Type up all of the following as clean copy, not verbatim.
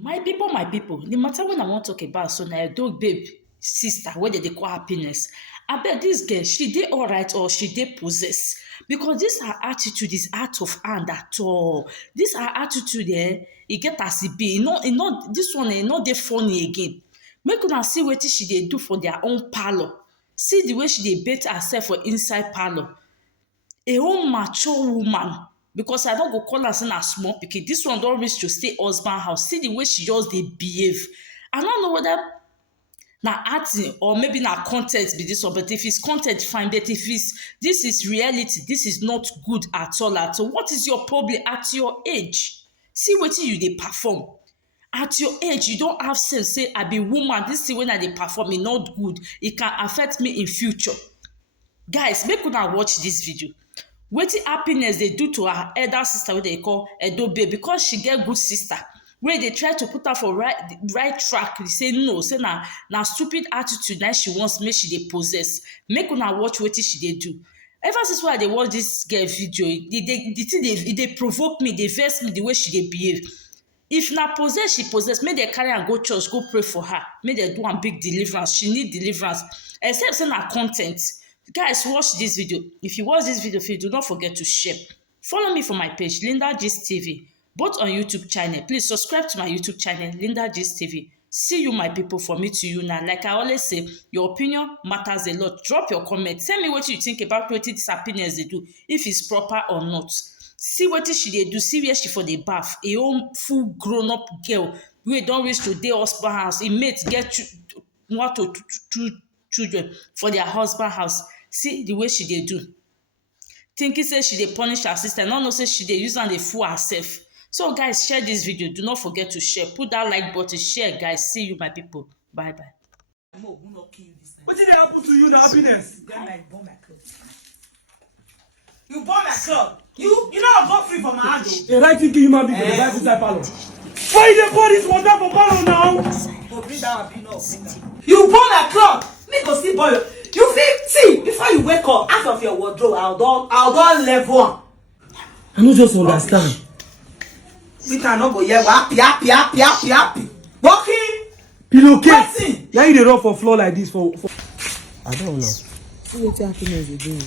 My people, the matter when I want to talk about so now Edobebe sister, whether they call happiness. I bet this girl, she did all right or she did possess. Because this her attitude is out of hand at all. This her attitude it get as it be. This one not dey funny again. Make una see what she dey do for their own parlor. See the way she dey bait herself for inside parlor. A whole mature woman, because I don't go call her say na small pikin. This one don reach to stay husband house. See the way she just dey behave. I don't know whether na acting or maybe na content be this one, but if it's content fine, but if it's this is reality, this is not good at all at all. What is your problem at your age? See wetin you dey perform. At your age, you don't have sense say I be woman, this thing when I dey perform e not good, it can affect me in future. Guys, make una watch this video. Wetin happiness dey do to her elder sister wey dey call Edobebe, because she get good sister wey dey try to put her for right track. Say no, say na stupid attitude na she wants make she dey possess. Make una watch wetin she dey do. Ever since when I dey watch this girl video, the thing dey provoke me, dey vex me the way she dey behave. If na possess she possess, make dem carry am go church go pray for her, make dem do am big deliverance. She need deliverance, except say na con ten t. Guys, watch this video. If you watch this video, please do not forget to share. Follow me for my page, Linda Gist TV, both on YouTube channel. Please subscribe to my YouTube channel, Linda Gist TV. See you, my people, from me to you now. Like I always say, your opinion matters a lot. Drop your comment. Tell me what you think about what this happiness they do, if it's proper or not. See what she dey do. See where she for the bath. A own full grown-up girl wey don reach to dey husband house. Im mate get one to two children for their husband house. See the way she dey do. Thinking say she dey punish her sister, no know say she dey use am dey fool herself. So guys, share this video. Do not forget to share. Put that like button. Share, guys. See you, my people. Bye bye. What did happen to you, the happiness? You burn my club. You know go free from my hand. A right thinking human being for the life inside parlor. Why you dey pour this water for parlor now? Go bring that happy no. You burn my club. Me go still boil. You fit see before you wake up out of your wardrobe. I'll don level am. I no just understand. Peter no go hear happy. Walking. Pillowcase. Yeah, you dey run for floor like this for. I don't know. See wetin happiness dey do.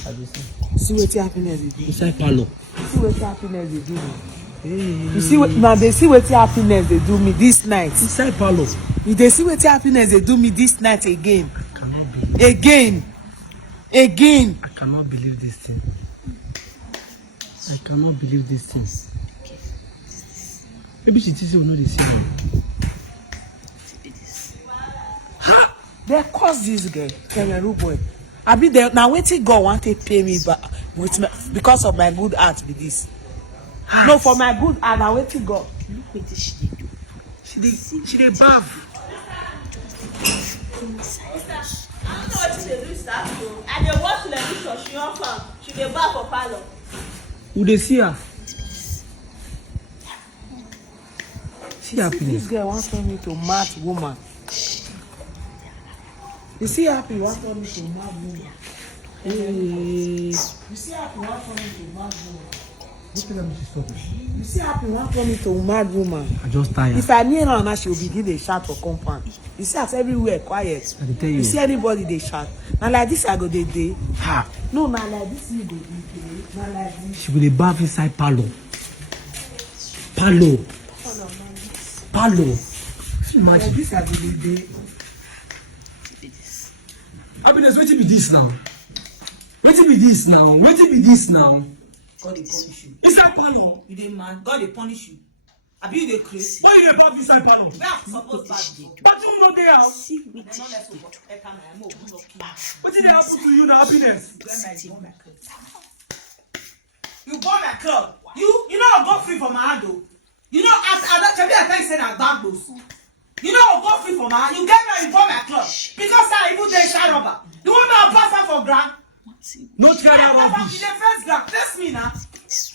See wetin happiness dey do. Inside parlor. See wetin happiness dey do me. You see now they see wetin happiness dey do me this night. Inside parlor. You dey see wetin happiness dey do me this night again. I cannot believe. Again. I cannot believe this thing. I cannot believe this thing. Maybe she thinks we know the same. They cause this girl, Cameroon boy. I be there now. Waiting God want to pay me back with me because of my good heart with this. No, for my good heart, I waiting God. Look wetin she dey do. She dey baff. I don't know what she dey do start to. And they watch television, she on farm. She dey back for parlor. Who dey see her? See happiness. This girl wants me to mad woman. You see happy wants me to mad woman. You see happy wants me to mad woman. You see happy wants me to mad woman. I just tired. If I near her now, she will begin to shout for compound. You see, as everywhere quiet. I tell you. You see anybody they shout. Now like this I go they day. Ha. No, now like this you go day. Now like this. She will dey baff inside parlor. Parlor. Like this I go they day. Happiness, wetin be this now? Wetin be this now? Wetin be this now? God they punish you. Inside parlor. You dey man. God they punish you. I be you dey crazy. Why you dey baff inside parlor? Where I'm supposed to But you no dey house. See wetin she dey do. Wetin dey happen to you na happiness? You burn my club. You know go free from my hand though. You know as I tell you say na bad news. You know go free from my hand. You get me you burn my club. Because I even dey inside rubber. You want me to pass am for ground? No tell her You rubbish. dey first ground. Face me now.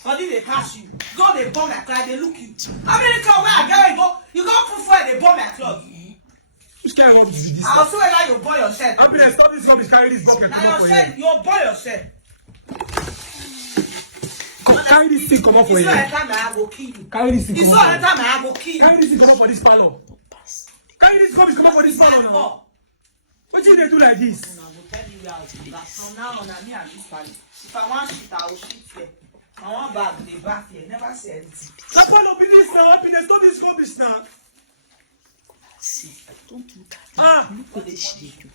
Body dey catch you. Go dey burn my club. They look you. How many club where I get you go proof where they burn my club. Which kind of rubbish be this? I'll see whether you burn yourself. Happiness, stop this rubbish, carry this bucket. Now yourself, you burn yourself. Carry this thing come up for you. here. It's not time I go kill you. Carry this thing It's come not up. time I go kill you. Carry this thing come up for this parlor. Carry this come up for this parlor now. What you dey do like this? I go tell you how to do that. From now on, me and this family. If I want shit, I will shit here. I want back, they back here. Never say anything. That part of happiness now, happiness. Don't this rubbish now. See, don't look at Ah. Look what she do.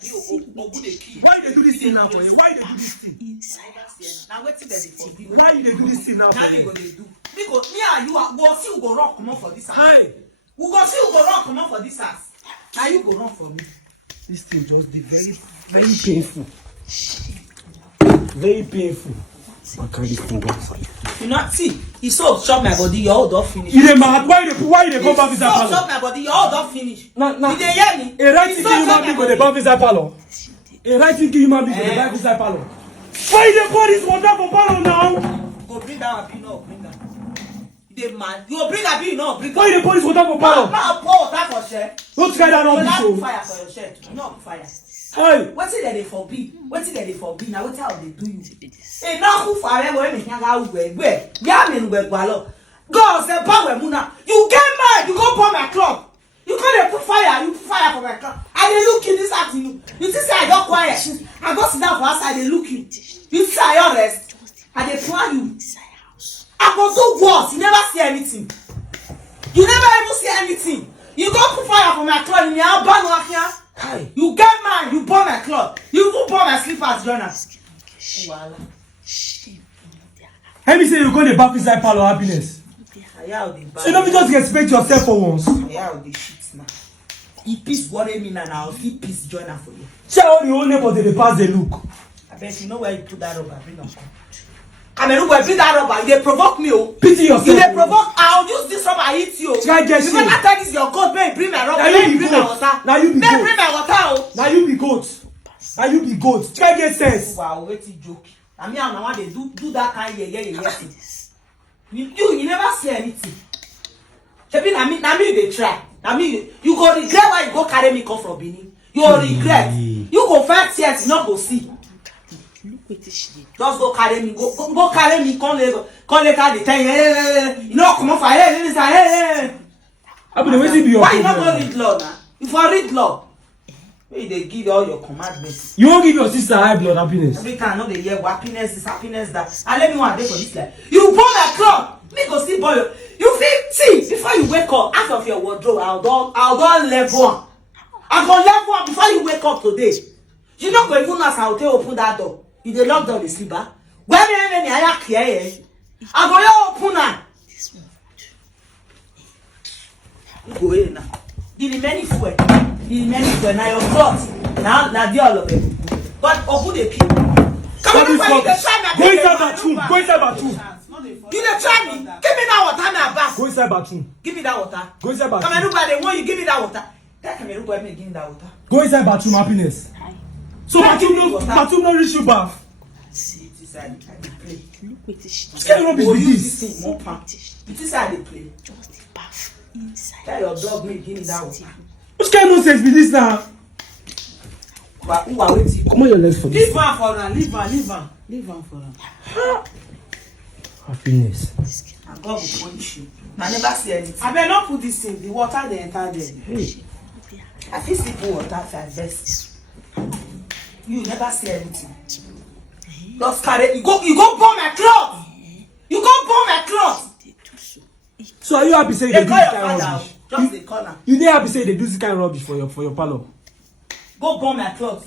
Why they do this thing now for you? Why they do this thing? Inside. Now wait till they for you. Why they do this thing now Now for they you? go they do. Because me and you go see who go run come out for this house. Hi. We go see who go run come out for this house. Now you go run for me. This thing just be very painful. Very painful. I carry this thing outside. You not see. He so chop my body. Your all don't finish. You dey mad? Why they go back He inside so parlor? chop my body. Your all don't finish. Nah. You dey hear me? A right He thing so human chop being my go dey body. back inside parlor. A right thing human being go dey back inside parlor. Why they pour this water for parlor now? Go bring that happy no bring that. You dey mad? You go bring happy you no bring. Why they pour this water for parlor? Now pour water for share. Don't try that You rubbish not o. put fire for your shirt. You not put fire. Hey. Wetin dem dey forbid? Wetin dem dey forbid? Na wetin I dey do you? Enough who for where we can go where? Ya me ngwe gwalo. God say power mu na. You get mad, you go burn my club. You go dey put fire, you put fire for my club. I dey look you this afternoon. You think say I don quiet? I go sit down for outside dey look you. You say I don rest? I dey plan you. I go do worse. You never see anything. You never even see anything. You go put fire for my club. You are burn one here. You get mad, you burn my cloth. You even burn my slippers, Jonas. Let me say you go dey back inside parlor happiness. So you don't just respect yourself for once. He peace worry me now. He peace join for you. Share all the whole neighbors dey pass the look. I bet you know where you put that rubber. Bring them. Cameroon, where bring that rubber. You dey provoke me, oh. Pity yourself. You dey provoke. I'll use this rubber. I hit you. Try get you shame. better tell this your goat. May bring my rubber. Now May you be bring my goat. water. Now you be May goat. bring my water, oh. Now you be goat. Now you be goat. Try get sense. Wow, wait till joke. I mean, I want they do that kind of yeah. You never say anything. Shebi na me they try. Na me you go regret why you go carry me come from Benin. You go regret. You go find tears, you not go see. Just go carry me, go carry me, come later the time. You know, come on fire. I be waiting be your Why you not problem. go read law now? If I read law, maybe they give you all your commandments. You won't give your sister high blood happiness. Every time I know they hear happiness, this happiness, that. And let me one day for this life. You burn a club. Me go see boy. You feel see before you wake up out of your wardrobe. I'll do level one. I go level one before you wake up today. You not go even ask how to open that door. You dey lock down the sleeper. Where me I like here. I go you open am. You go in now. The remaining fuel. Now your clothes. Now the all of it. But open the key. Come on, Go inside bathroom. Go inside bathroom. You dey try me? Give me that water now, bath. Go inside bathroom. Give me that water. Go inside bathroom. Cameroon boy, they want you give me that water. Tell Cameroon boy, me give me that water. Go inside bathroom happiness. So bathroom no reach you bath. See, it is I dey play. Look what she do. Scary rubbish Go be use this. this thing more pan. It is I dey play. Just the bath inside. Tell your dog me give me that water. Which kind of nonsense be this now? But who are waiting? Come on your legs for this. Leave one for her. Leave one for her. Happiness. And God will punish you. I never see anything. I better not put this in the water. They enter there. Hey. I feel sleep in water for best. You never see anything. Just carry. You go burn my clothes. You go burn my clothes. So are you happy saying They they do call this your kind of father. rubbish? Just the corner. You dey happy say they do this kind of rubbish for your parlor? Go burn my clothes.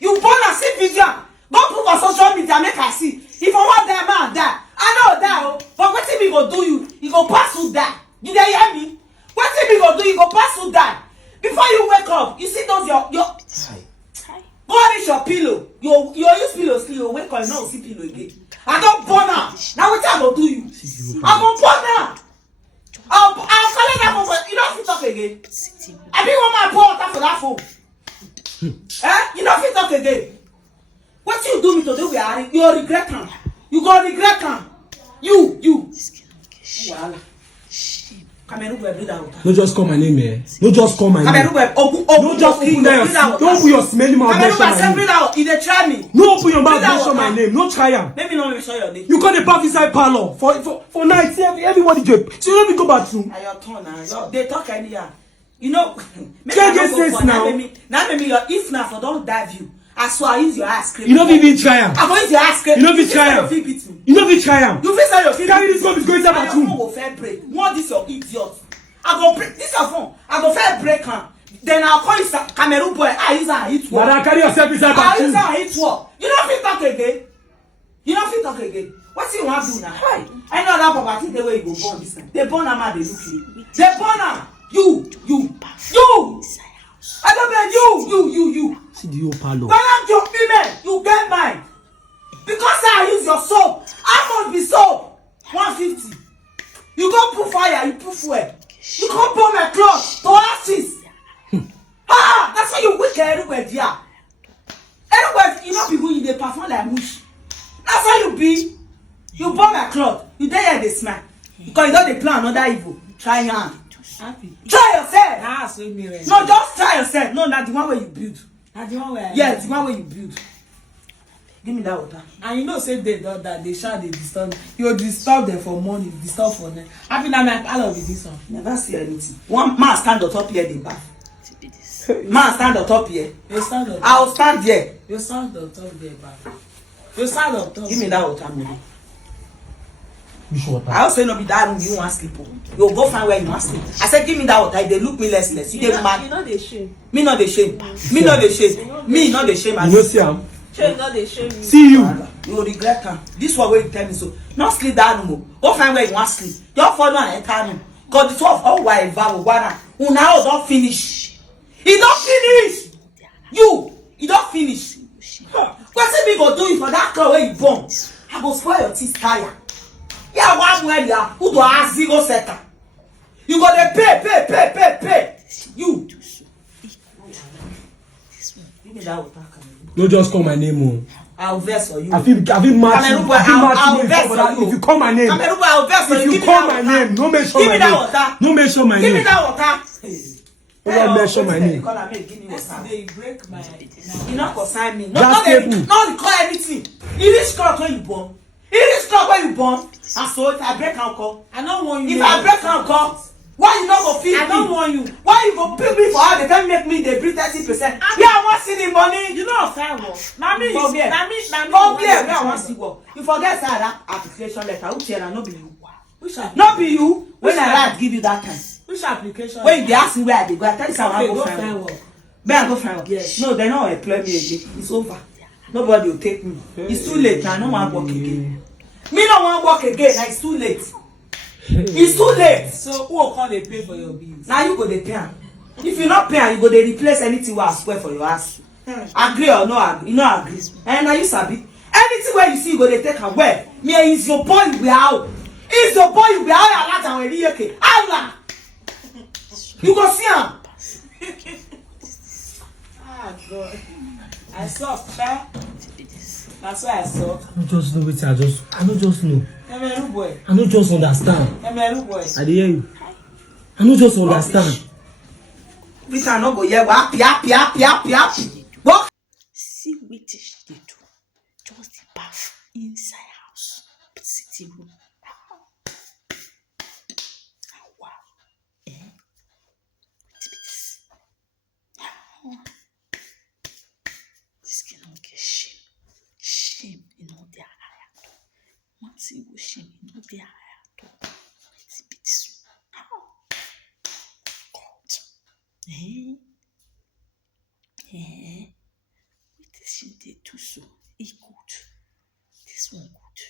You burn and see video. Go put for social media make I see. If I want die, man die. I know die, oh. But what if me go do you? You go pass to die. Did they hear me? What if me go do you? Go pass to die. Before you wake up, you see those your go reach your pillow. You use pillow sleep. You wake up, you not see pillow again. I don't burn her. Now what I go do you? I go burn her. I'll call it that phone. You don't fit talk again. I be want my pour water for that phone. You don't fit talk again. What you do me today, you regret her. You go regret her. You. Well, Cameroon boy, bring that water. No, just call my name, eh? No, just call my name. Cameroon boy, No, just open that. Don't put your smelly mouth. Cameroon boy, say bring that water. They try me. No, open your mouth. Mention my name. No, try am. Let me not mention your name. You can't bath inside parlor for night. See, everybody drip. So you let me go bathroom. Your turn now. They talk anyhow. You know. Get sense now. Now maybe your if now for don't dive you. I swear I use your ice cream. You don't even try am. I go use your ice cream. You don't even try am. You don't even try am. You feel say your feet. Carry this phone. Is going to bathroom. Your phone will fair break. What this your idiot? I go break this your phone. I go fair break am. Then I'll call you Cameroon boy. I use her hit work. Madam, carry yourself inside I bathroom. use her hit work. You don't fit talk again. You don't fit talk again. What you want to do now? Hi. I know that papa think the way you go born this time. They born am they look you. They born am. You. I don't know you. See the old parlor. Balance your female. You get mine. Because I use your soap. I must be soap. 150. You go put fire. You put fuel. You go burn my clothes to ashes. That's why you wicked everywhere, dear. Everywhere, you know people they perform like mush. That's why you be. You burn my clothes. You there they smile. Because you know they plan another evil. Try hand. Try yourself. No, just try yourself. No, not the one where you build. Not the one where Yes, the one where you build. Give me that water. And you know, say they do that they shall they disturb. You disturb them for money, disturb for them. I think that my palo with this one. Never see anything. One man stand on top here, they bath. Man stand on top here. You stand on. I'll stand here. You stand on top there, back. You stand on top. Give me that water, money. Which water? I also know be that room you want sleep. You go find where you want sleep. I said, give me that water. They look me less. You get mad. You know they shame. Me not the shame. Me not the shame. Me not the shame. You know, see am. Shame not they shame you. See you. You will regret her. This one where you tell me so. Not sleep that room. Go find where you want sleep. Don't follow and enter room. Cause the 12 all white vow one now don't finish. He don't finish. He don't finish. What's me go do it for that girl where you born? I go spoil your teeth tire. Yeah, one where you are. Who do I zero setter? You go to pay. You. Give me that water. No, just call my name, oh. I'll verse for you. I feel mad. I'll verse for you. If you call my name. Cameroon boy, I'll verse for you. If you call my name, no mention my name. Give me that water. No mention my Give me name. that water. Don't mention my name. Give me water. Yesterday you break my. You not consign me. That's table. No, call anything. You reach clock when you born. You reach clock when you born. And so if I break alcohol. I don't want you. If I break alcohol, why you not go feed me? I don't want you. Why you go pay me for how they can make me they bring 30%? Yeah, I want see the money. You know fair work. Na me. Forget. Na me. Forget. Where I want see work. You forget say that application letter. Who tell her no be you? Which application? Not be you. When I write give you that time. Which application? When they ask me where I dey go, I tell you say I go go fair find work. work. Where I go find work? Yes. No, they don't employ me again. It's over. Nobody will take me. It's too late. I no want work again. Me no want work again. Now it's too late. It's too late. So who will come they pay for your bills? Now you go dey pay am. If you not pay am, you go dey replace anything wey I spoil for your house. Agree or no agree? You no agree. And now you sabi. Anything where you see, you go dey take am. Where? Me is your boy you be out. Is your boy you be out? Allah and when you okay. Allah. You go see am. Ah God. I saw, eh? That's why I saw. I don't just know what I don't just know. Cameroon boy. I don't just understand. Cameroon boy. I dey hear you. I don't just understand. We cannot go here. Happy. What? See wetin she dey do. Just the bath inside house. Sitting room. Wow. Wetin be this? This girl no get shame. Shame in all their eye at all. One single shame in all their eye at all. Wetin be this one? God. Wetin she dey do so? E good. This one good.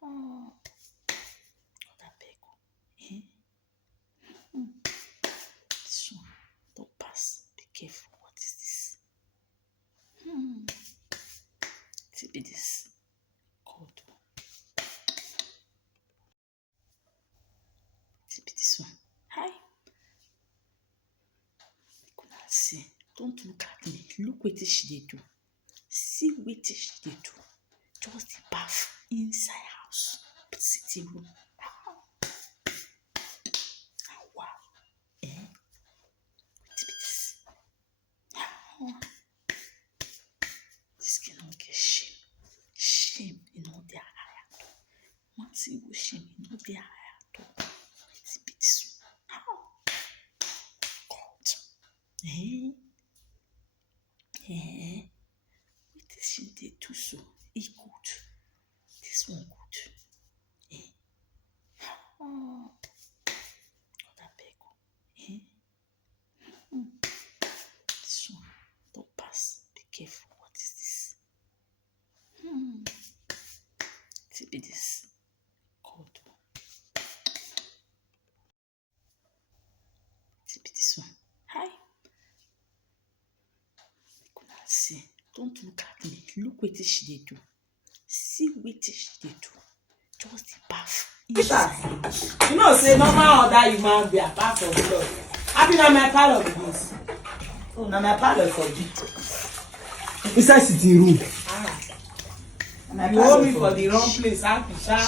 God abeg. This one don pass. Be careful. What is this? Wetin be this? God. Wetin be this one? Hi. Make una see. Don't look at me. Look wetin she dey do. See wetin she dey do. Just the bath inside house. Sitting room. don't look at me. Look what she dey do. See what she dey do. Just the bath. You know, say normal other human be apart from blood. Happy na my parlor be this. Oh, na my parlor for you. Inside sitting room. You hold me for the wrong place, happy, sha.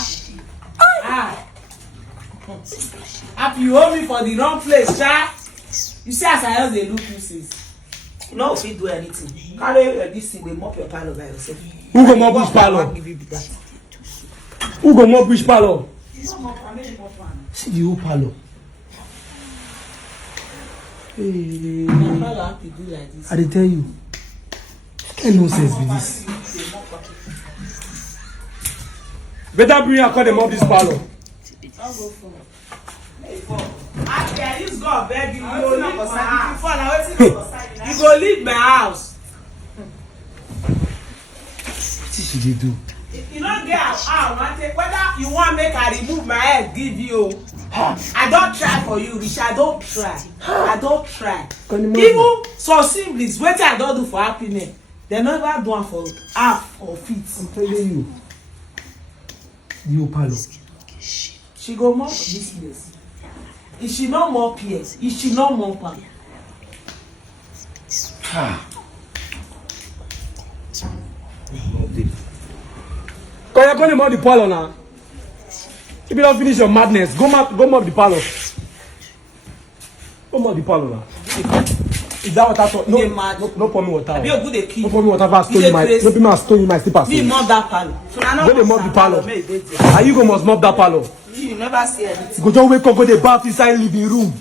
Happy, you hold me for the wrong place, sha. You see as I just dey look you since. You know if you do anything. Carry this thing, they mop your parlor by yourself. Who go mop which parlor? Who go mop which parlor? See the whole parlor. Hey. My parlor have to do like this. I dey tell you. What nonsense be this? Better bring her call them up this parlor. I'll go for it. I use God beg you. You go leave my house. You go leave my house. What did she do? You don't get out. Whether you want make I remove my head, give you. I don't try for you, Rich. I don't try. I don't try. Even some siblings, what I don't do for happiness, they never do it for half or feet. I'm telling you. You parlor. She go mop this place. If she not mop here, if she not mop her. Cause you're going to mop the parlor now. If you don't finish your madness, go mop the parlor. Go mop the parlor now. Is that what I thought? No, no pour me water. Be a good key. No pour me water. Stone in my. No be my stone in my slippers. Me mop that parlor. Go dey mop the parlor. Are you go must mop that parlor? You never see anything. Go just wake up, go dey bath inside living room.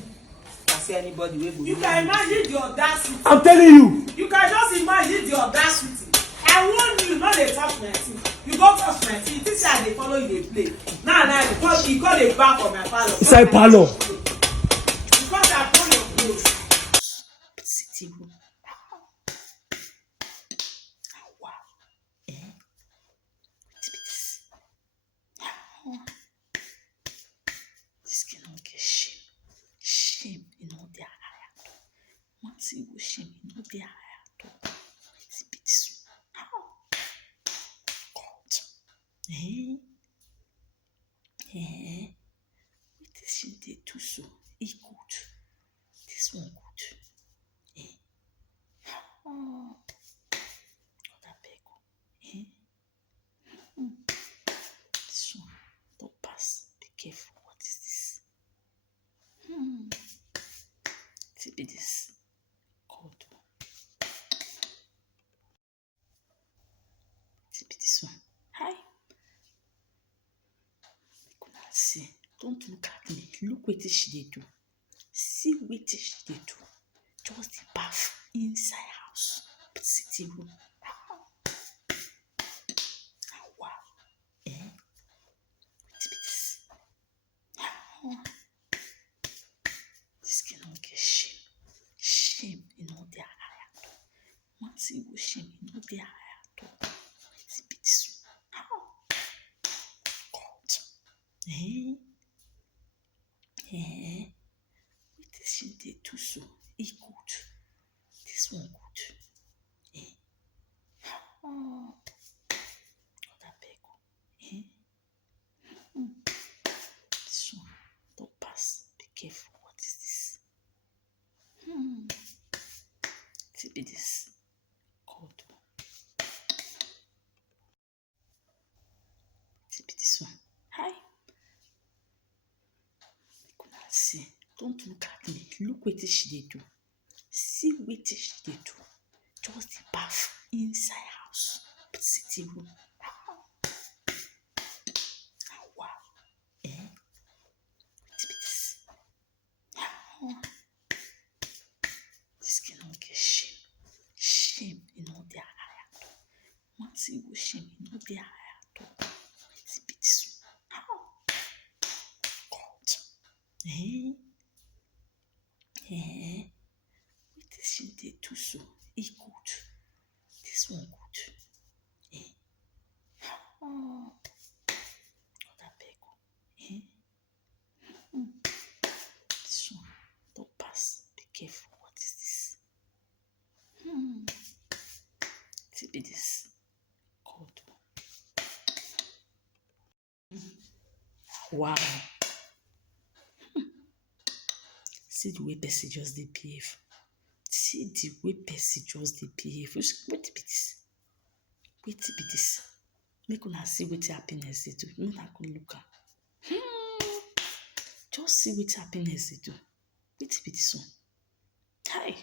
I see anybody wey go. You can imagine the audacity. I'm telling you. You can just imagine the audacity. I warn you, not dey touch my teeth. You go touch my teeth. This year they follow you dey play. Now you call the back of my parlor. Inside parlor. Because I pull your clothes. Sitting room. Wow. What be this? This cannot get shame. Shame in all their eye. One single shame in all their eye. What be this? God. What is she dey do so? E good. This one good. God abeg. This one don't pass. Be careful. What is this? What be this? God. What be this one? Hi. See, don't look at me. Look what she dey do. See what she dey do. Just the bath inside house. Sitting room. Wow. What be this? This cannot get shame. Shame in all their eye. One single shame in all their eye. What be this? God. What is she dey do so? E good. This one good. God abeg. This one don't pass. Be careful. What is this? What be this? God. What be this one? Hi. See, don't look at me. Look what she dey do. See what she dey do. Just the bath inside house. Sitting room. Wow. What be this? This cannot get shame. Shame in all their eye. One single shame in all their eye. What be this? God. What is she dey do so? E good. This one good. God abeg. This one don't pass. Be careful. What is this? What be Wow. See the way person just dey behave. See the way person just dey behave. Wetin be this? Wetin be this? Make una see wetin happiness dey do. Make una go look am. Just see wetin happiness dey do. Wetin be this one? Hi.